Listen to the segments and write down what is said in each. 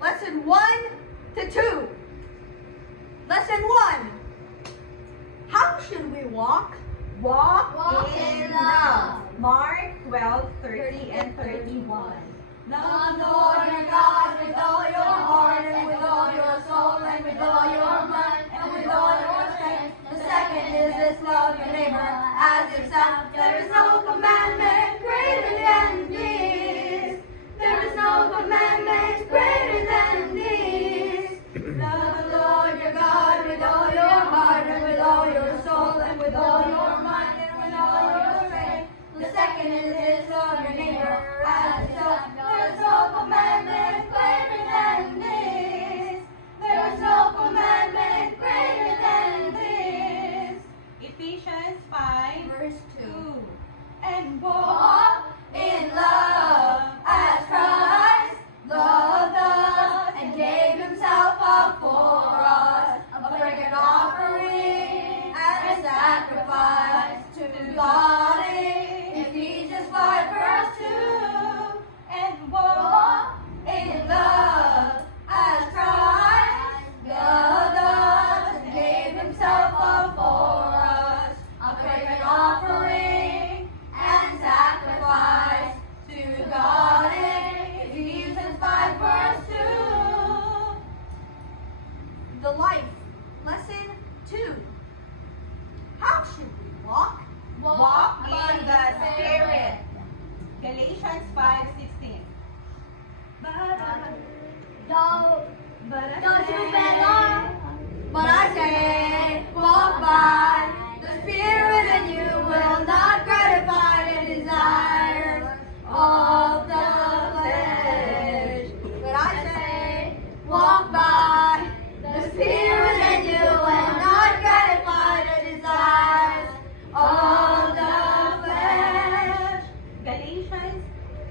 Lesson 1 to 2. Lesson 1. How should we walk? Walk in love. Mark 12:30 and 31. Love the Lord your God with all your heart and with all your soul and with all your mind and with all your strength. The second is this: love your neighbor as yourself. There is no commandment greater than this. There is no commandment greater than this. Love the Lord your God with all your heart and with all your soul and with all your mind and with all your strength. The second is this: love your neighbor as yourself. There is no commandment greater than this. There is no commandment greater than this. Ephesians 5 Verse 2. 2. And Walk in love as Christ loved us and gave himself up for us, a fragrant offering and sacrifice to God. Ephesians 5 verse 2. And walk in love as Christ loved us and gave himself up for us, a fragrant offering and sacrifice to God. Ephesians 5 verse 2. The life. Lesson 2. How should we walk? walk in the Spirit. Galatians 5:16. Don't you belong? But I say, walk by the Spirit, and you will not gratify the desires of the flesh. But I say, walk by the Spirit, and you will not gratify the desires of the flesh. Galatians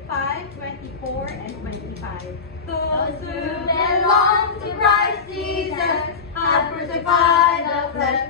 5:24 and 25. Those who belong to Christ Jesus have crucified the flesh